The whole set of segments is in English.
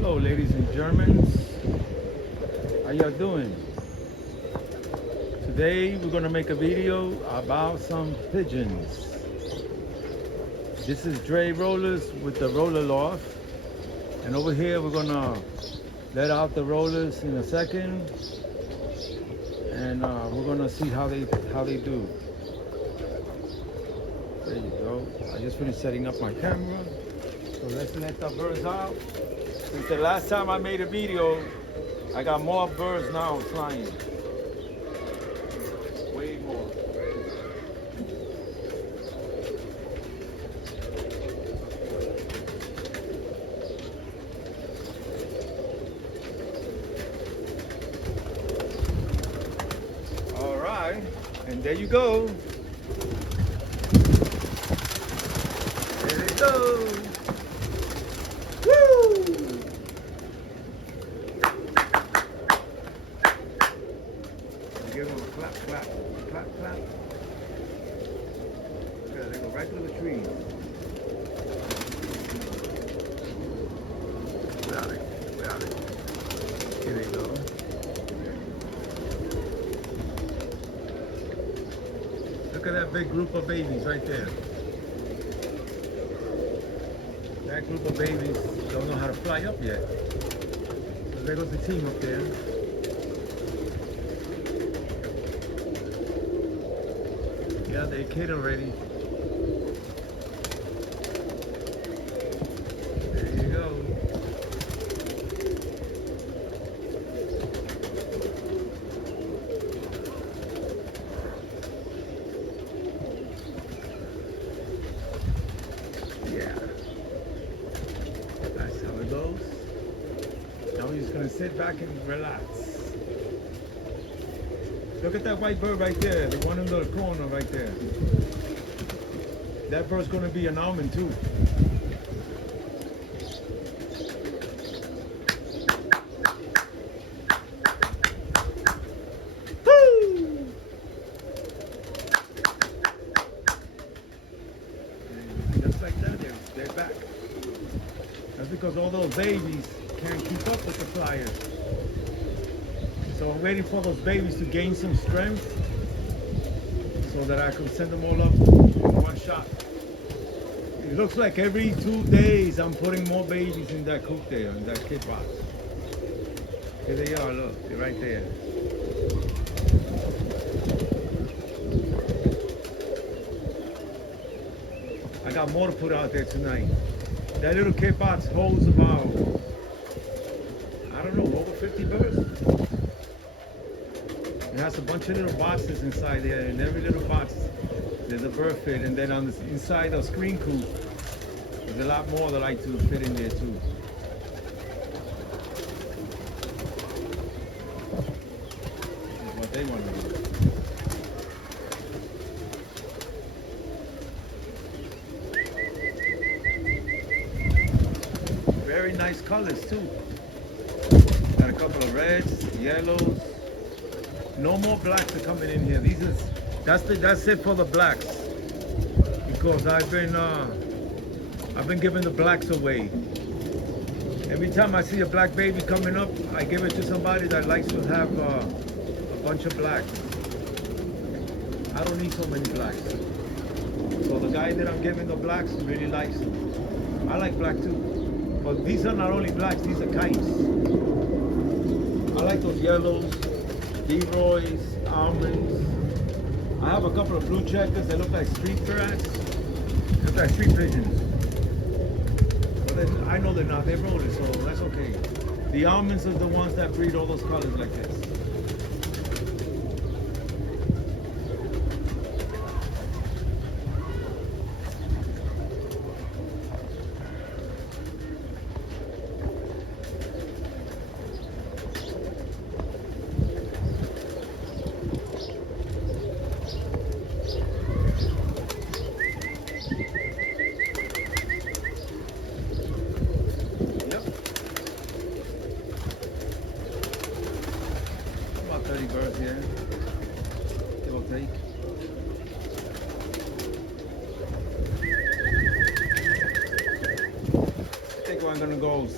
Hello, ladies and Germans. How y'all doing? Today we're gonna make a video about some pigeons. This is Dre Rollers with the Roller Loft, and over here we're gonna let out the rollers in a second, and we're gonna see how they do. There you go. I just finished setting up my camera, so let's let the birds out. Since the last time I made a video, I got more birds now flying. Way more. All right, and there you go. There they go. Woo! Give them a clap, clap, clap, clap. Yeah, they go right through the trees. Got it, got it. Here they go. Look at that big group of babies right there. That group of babies don't know how to fly up yet. So there goes the team up there. Yeah, they kid already. There you go. Yeah. That's how it goes. Now we're just gonna sit back and relax. Look at that white bird right there, the one in the corner right there. That bird's gonna be an almond too. Woo! And just like that, they're back. That's because all those babies can't keep up with the flyers. So I'm waiting for those babies to gain some strength so that I can send them all up in one shot. It looks like every 2 days I'm putting more babies in that coop there, in that kid box. Here they are, look, they're right there. I got more to put out there tonight. That little kid box holds about, I don't know, over 50 birds. It has a bunch of little boxes inside there, and every little box there's a bird fit, and then on the inside the screen coop there's a lot more that like to fit in there too. This is what they want to do. Very nice colors too. Got a couple of reds, yellows. No more blacks are coming in here. That's it for the blacks. Because I've been giving the blacks away. Every time I see a black baby coming up, I give it to somebody that likes to have a bunch of blacks. I don't need so many blacks. So the guy that I'm giving the blacks really likes them. I like black too. But these are not only blacks, these are kites. I like those yellows. Leroy's, almonds. I have a couple of blue checkers that look like street rats. Look like street pigeons. But I know they're not, they're rollers, so that's okay. The almonds are the ones that breed all those colors like this. birds here, give or take. I think I'm gonna go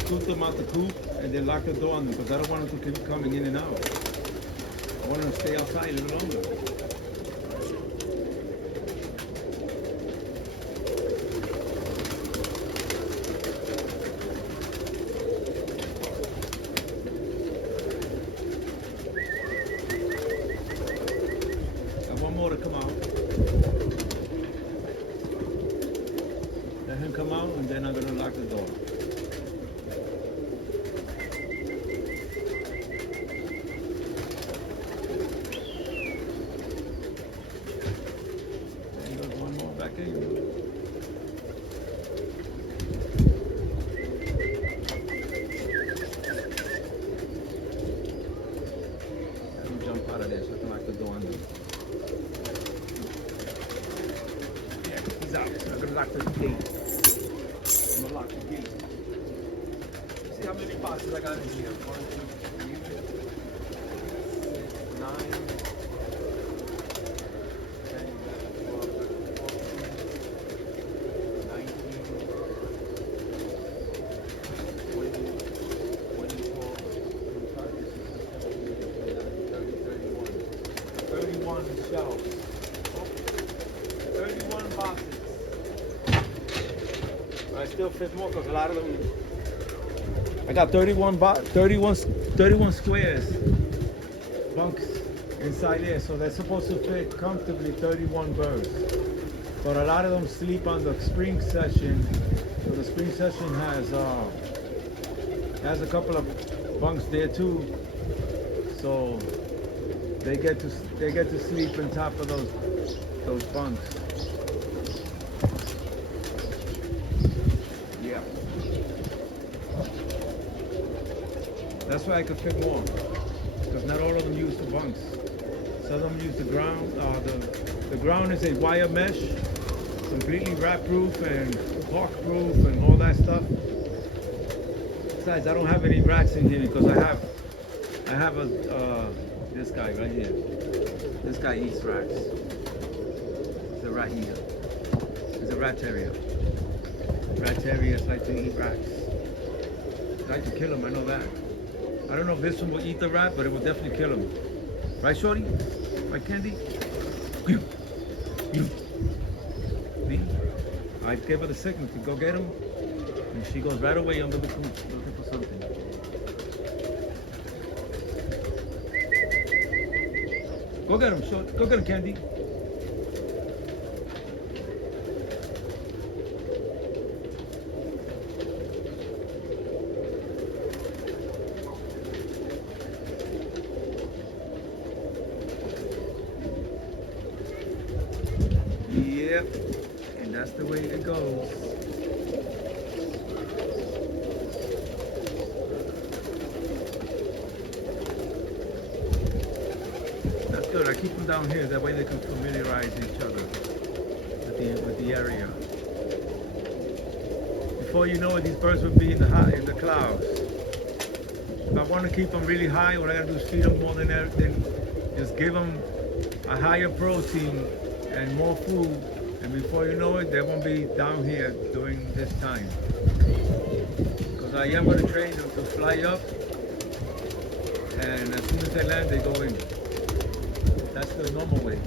scoot them out the coop and then lock the door on them because I don't want them to keep coming in and out. I want them to stay outside a little longer. Got one more to come out. Let him come out and then I'm gonna lock the door. Jump out of there so I can lock the door on them. Yeah, he's out. So I'm gonna lock the gate. I'm gonna lock the gate. See how many boxes I got in here? 1, 2, 3, 9, 10, 11, 12, 13, 19, 31 shelves. 31 boxes. But I still fit more because a lot of them. I got 31 squares, bunks inside there, so they're supposed to fit comfortably 31 birds. But a lot of them sleep on the spring session. So the spring session has a couple of bunks there too. So they get to sleep on top of those bunks. Yeah. That's why I could fit more. Because not all of them use the bunks. Some of them use the ground. The ground is a wire mesh, completely rat proof and hawk proof and all that stuff. Besides, I don't have any rats in here because I have this guy right here. This guy eats rats. He's a rat eater. He's a rat terrier. Rat terriers like to eat rats. They like to kill them, I know that. I don't know if this one will eat the rat, but it will definitely kill him. Right, Shorty? Right, Candy? See? I gave her the signal to go get him, and she goes right away under the coop looking for something. Go get him, Shorty. Go get him, Candy. Yep, and that's the way it goes. That's good. I keep them down here. That way they can familiarize each other with the area. Before you know it, these birds will be in the clouds. If I want to keep them really high, what I gotta do is feed them more than everything. Just give them a higher protein and more food, and before you know it, they won't be down here during this time. Because I am going to train them to fly up, and as soon as they land, they go in. That's the normal way.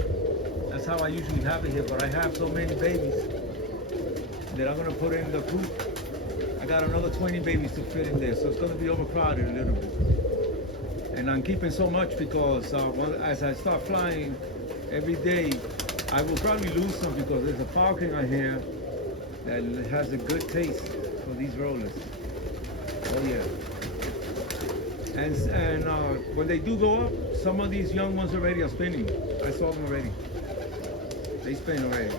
That's how I usually have it here, but I have so many babies that I'm going to put in the coop. I got another 20 babies to fit in there, so it's going to be overcrowded a little bit. And I'm keeping so much because as I start flying every day, I will probably lose some because there's a falcon on here that has a good taste for these rollers. Oh yeah. And when they do go up, some of these young ones already are spinning. I saw them already. They spin already.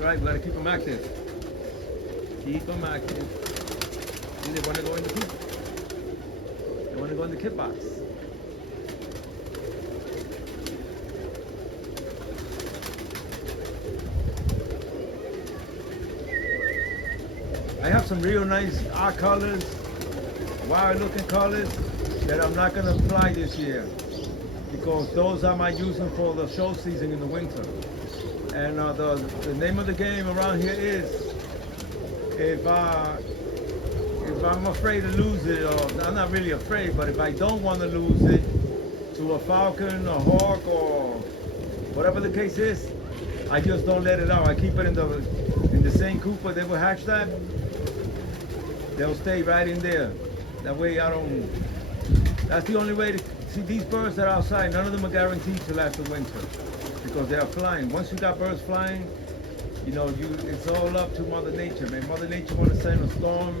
Right, we gotta keep them active. Keep them active. And they want to go in the coop. They want to go in the kit box. I have some real nice art colors wild looking colors that I'm not gonna fly this year because those I might use them for the show season in the winter. And the name of the game around here is if I'm afraid to lose it, or I'm not really afraid, but if I don't want to lose it to a falcon, a hawk, or whatever the case is, I just don't let it out. I keep it in the same coop where they were hatched at. They'll stay right in there. That way I don't. That's the only way to see these birds that are outside. None of them are guaranteed to last the winter because they are flying. Once you got birds flying, you know, it's all up to Mother Nature, man. Mother Nature want to send a storm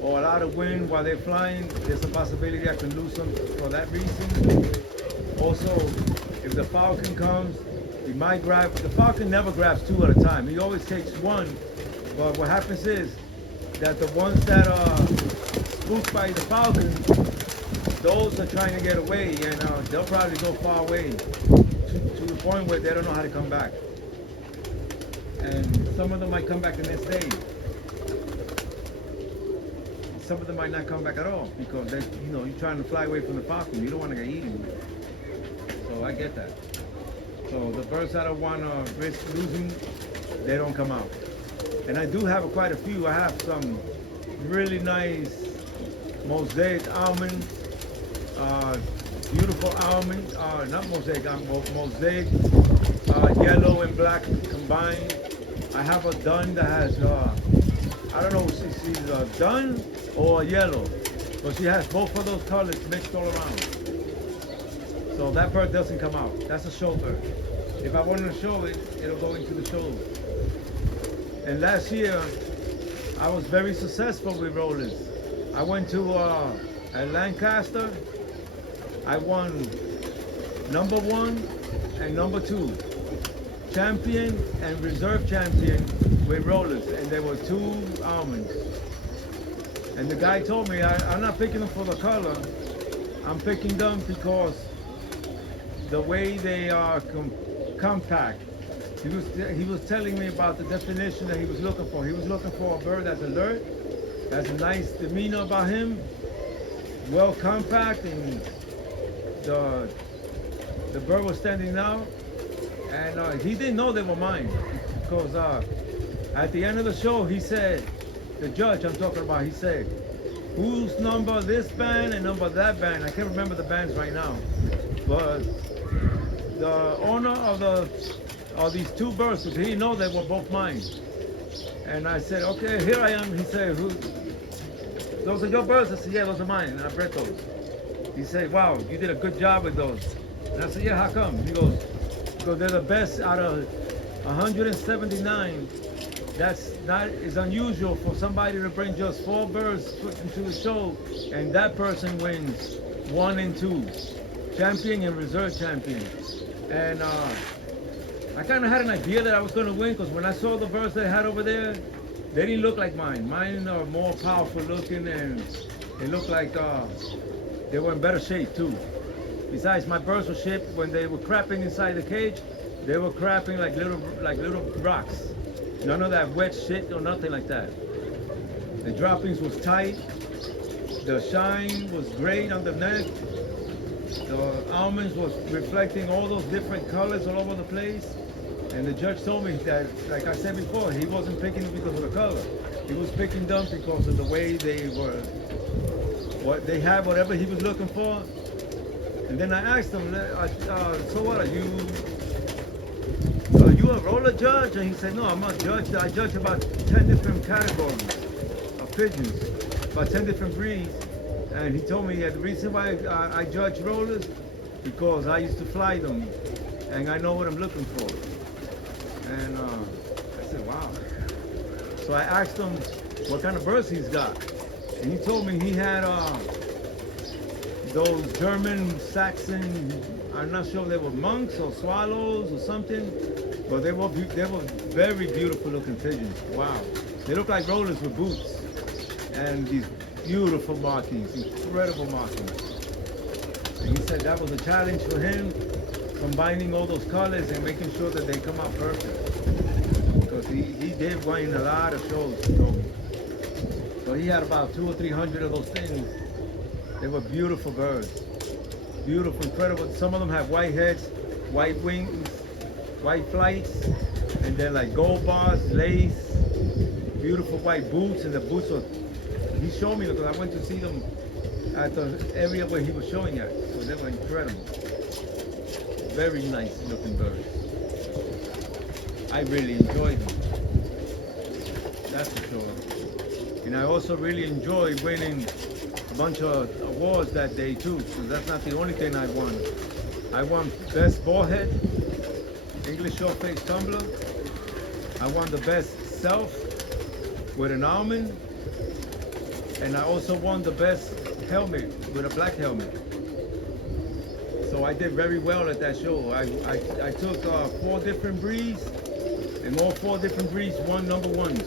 or a lot of wind while they're flying. There's a possibility I can lose them for that reason. Also, if the falcon comes, he might grab. The falcon never grabs two at a time. He always takes one. But what happens is that the ones that are spooked by the falcon, those are trying to get away, and they'll probably go far away to the point where they don't know how to come back. And some of them might come back the next day. Some of them might not come back at all because you're trying to fly away from the falcon. You don't want to get eaten. So I get that. So the birds that I want to risk losing, they don't come out. And I do have quite a few. I have some really nice mosaic almond, beautiful almond, not mosaic, mosaic, yellow and black combined. I have a dun that has, I don't know if she's a dun or a yellow, but she has both of those colors mixed all around. So that bird doesn't come out. That's a show bird. If I wanted to show it, it'll go into the show. And last year, I was very successful with rollers. I went to at Lancaster. I won number 1 and number 2. Champion and reserve champion with rollers. And there were 2 almonds. And the guy told me, I'm not picking them for the color. I'm picking them because the way they are compact. He was telling me about the definition that he was looking for. He was looking for a bird that's alert, has a nice demeanor about him, well compact, and the bird was standing out. And he didn't know they were mine because at the end of the show, he said, the judge I'm talking about, he said, whose number this band and number that band? I can't remember the bands right now, but the owner of these 2 birds, he didn't know they were both mine. And I said, okay, here I am. He said, those are your birds? I said, yeah, those are mine, and I bred those. He said, wow, you did a good job with those. And I said, yeah, how come? He goes, because they're the best out of 179. It's unusual for somebody to bring just 4 birds into the show, and that person wins 1 and 2, champion and reserve champion. And I kind of had an idea that I was going to win because when I saw the birds they had over there, they didn't look like mine. Mine are more powerful looking, and they looked like they were in better shape too. Besides, my birds were shaped when they were crapping inside the cage. They were crapping like little rocks. None of that wet shit or nothing like that. The droppings was tight. The shine was great on the neck. The almonds was reflecting all those different colors all over the place. And the judge told me that, like I said before, he wasn't picking them because of the color. He was picking them because of the way they were, what they had, whatever he was looking for. And then I asked him, so what, are you a roller judge? And he said, no, I'm not a judge. I judge about 10 different categories of pigeons, about 10 different breeds. And he told me that the reason why I judge rollers, because I used to fly them, and I know what I'm looking for. And I said, wow. So I asked him what kind of birds he's got. And he told me he had those German Saxon, I'm not sure if they were monks or swallows or something, but they were very beautiful looking pigeons. Wow. They look like rollers with boots. And these beautiful markings, incredible markings. And he said that was a challenge for him, combining all those colors and making sure that they come out perfect. Because he did win a lot of shows, he told me. So he had about 200 or 300 of those things. They were beautiful birds. Beautiful, incredible. Some of them have white heads, white wings, white flights, and then like gold bars, lace, beautiful white boots, and the boots were, he showed me because I went to see them at the area where he was showing at. So they were incredible. Very nice looking birds. I really enjoyed them. That's for sure. And I also really enjoyed winning a bunch of awards that day too. So that's not the only thing I won. I won Best Ballhead, English Short Face Tumbler. I won the Best Self with an Almond. And I also won the Best Helmet with a black helmet. So I did very well at that show. I took 4 different breeds, and all 4 different breeds won number ones.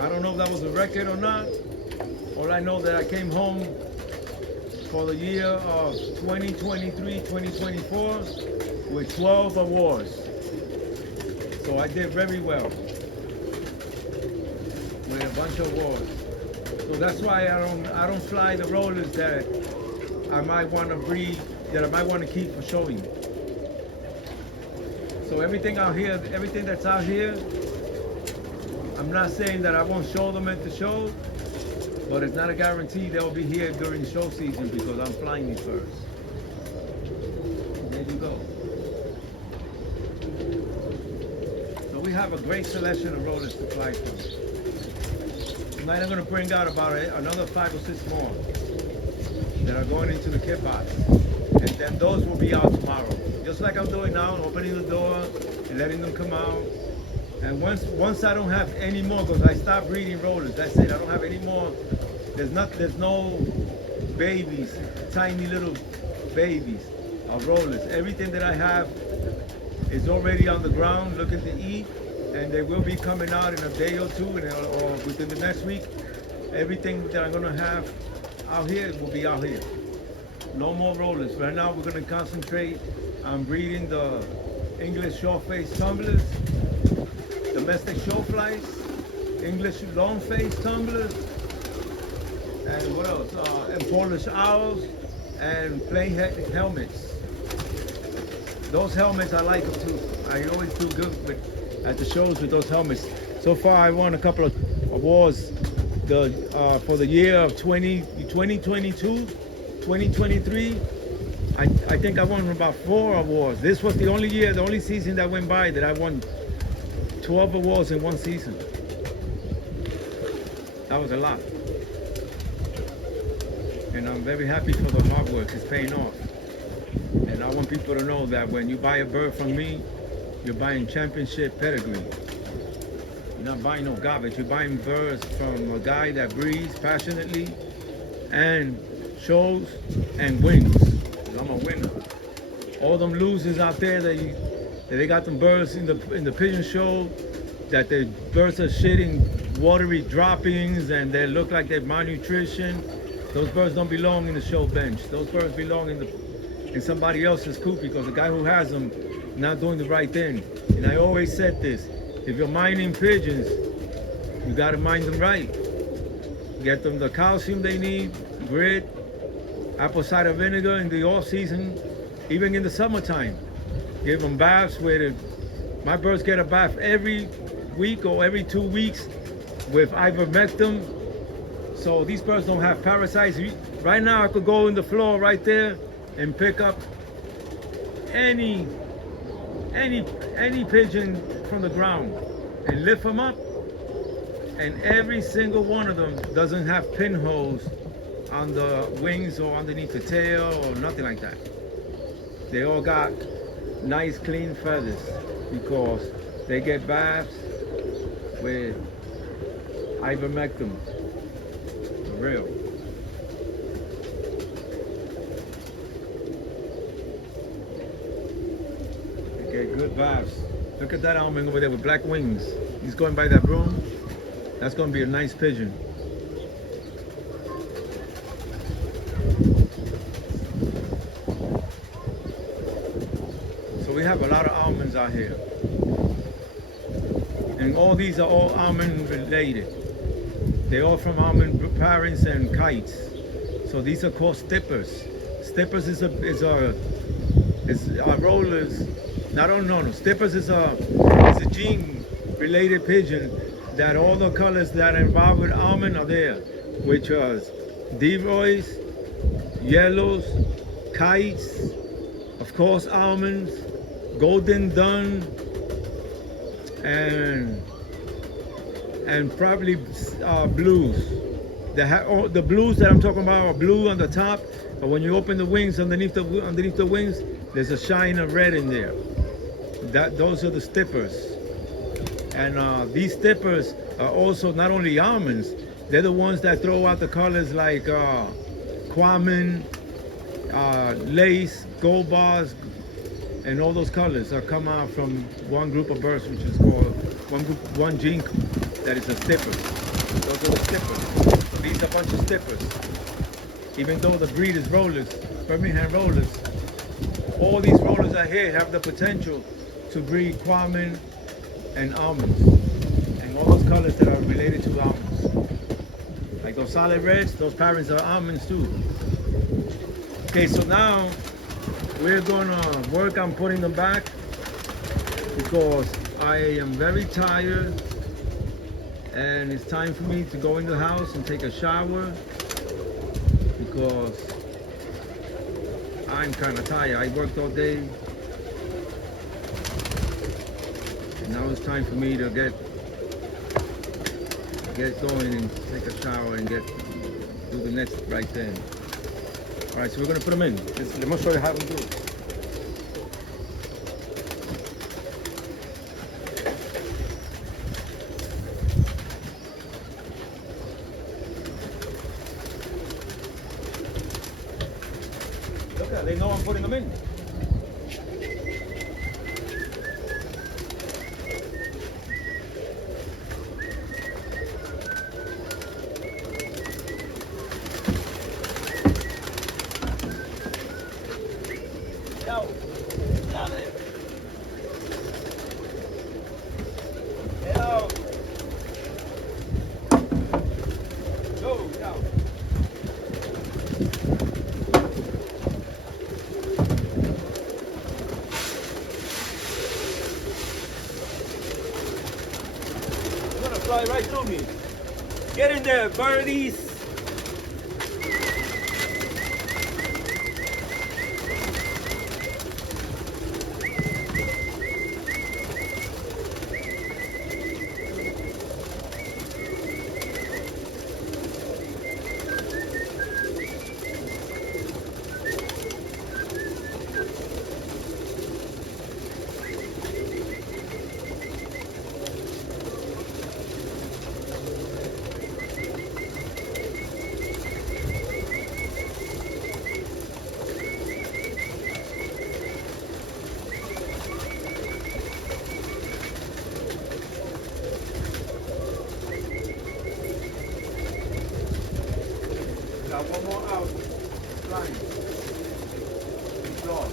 I don't know if that was a record or not. All I know that I came home for the year of 2023-2024 with 12 awards. So I did very well with a bunch of awards. So that's why I don't fly the rollers that I might want to breed, that I might want to keep for showing. So everything out here, everything that's out here, I'm not saying that I won't show them at the show, but it's not a guarantee they'll be here during show season because I'm flying these birds. There you go. So we have a great selection of rollers to fly from. Tonight I'm going to bring out about another 5 or 6 more that are going into the kit box. And then those will be out tomorrow. Just like I'm doing now, opening the door and letting them come out. And once I don't have any more, because I stopped breeding rollers, that's it. I don't have any more. There's no babies, tiny little babies of rollers. Everything that I have is already on the ground looking to eat, and they will be coming out in a day or two, or within the next week. Everything that I'm gonna have out here will be out here. No more rollers. Right now we're gonna concentrate on breeding the English short face tumblers, domestic show flies, English long face tumblers, and what else? And Polish owls, and plain helmets. Those helmets, I like them too. I always do good at the shows with those helmets. So far, I won a couple of awards for the year of 2022, 2023. I think I won about 4 awards. This was the only season that went by that I won 12 awards in one season. That was a lot. And I'm very happy for the hard work. It's paying off. And I want people to know that when you buy a bird from me, you're buying championship pedigree. You're not buying no garbage. You're buying birds from a guy that breeds passionately and shows and wins. I'm a winner. All them losers out there that they got them birds in the pigeon show, that the birds are shitting watery droppings and they look like they're malnutrition. Those birds don't belong in the show bench. Those birds belong in somebody else's coop because the guy who has them not doing the right thing. And I always said this: if you're mining pigeons, you got to mine them right. Get them the calcium they need, grit, apple cider vinegar in the off season, even in the summertime. Give them baths my birds get a bath every week or every 2 weeks with ivermectin. So these birds don't have parasites. Right now I could go in the floor right there and pick up any pigeon from the ground and lift them up, and every single one of them doesn't have pinholes on the wings or underneath the tail or nothing like that. They all got nice clean feathers because they get baths with ivermectin. For real. They get good baths. Look at that almond over there with black wings. He's going by that broom. That's going to be a nice pigeon. So we have a lot of almonds out here. And all these are all almond related. They're all from almond parents and kites. So these are called steppers. Steppers is a rollers. Not on no. Steppers is a gene related pigeon that all the colors that are involved with almond are there, which was Deroys, yellows, kites, of course almonds, golden dun, and probably blues. The blues that I'm talking about are blue on the top, but when you open the wings, underneath the wings, there's a shine of red in there. Those are the steppers. And these steppers are also not only almonds, they're the ones that throw out the colors like quamin, lace, gold bars, and all those colors are come out from one group of birds, which is called one gene that is a stepper. Those are the steppers. So these are a bunch of steppers. Even though the breed is rollers, Birmingham rollers, all these rollers out here have the potential to breed quamin and almonds, and all those colors that are related to almonds. Like those solid reds, those parents are almonds too. Okay, so now we're gonna work on putting them back because I am very tired and it's time for me to go in the house and take a shower because I'm kind of tired. I worked all day and now it's time for me to get going and take a shower and do the next right then. All right, so we're gonna put them in. Let me show you how we do it. Look at, they know I'm putting them in. Fly right through me. Get in there, birdies. Got one more out, flying. Floor.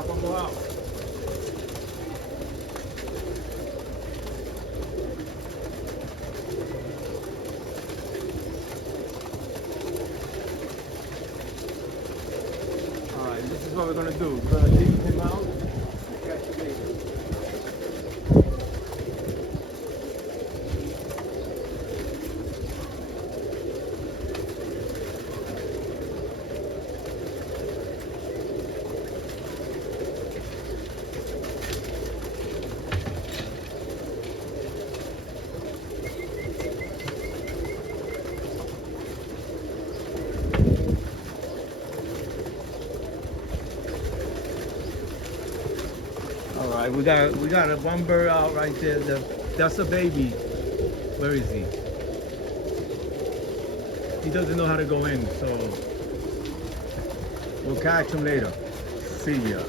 got one more out. Alright, this is what we're gonna do. We're gonna leave him out and catch the baby. All right, we got a one bird out right there. That's a baby. Where is he? He doesn't know how to go in, so we'll catch him later. See ya.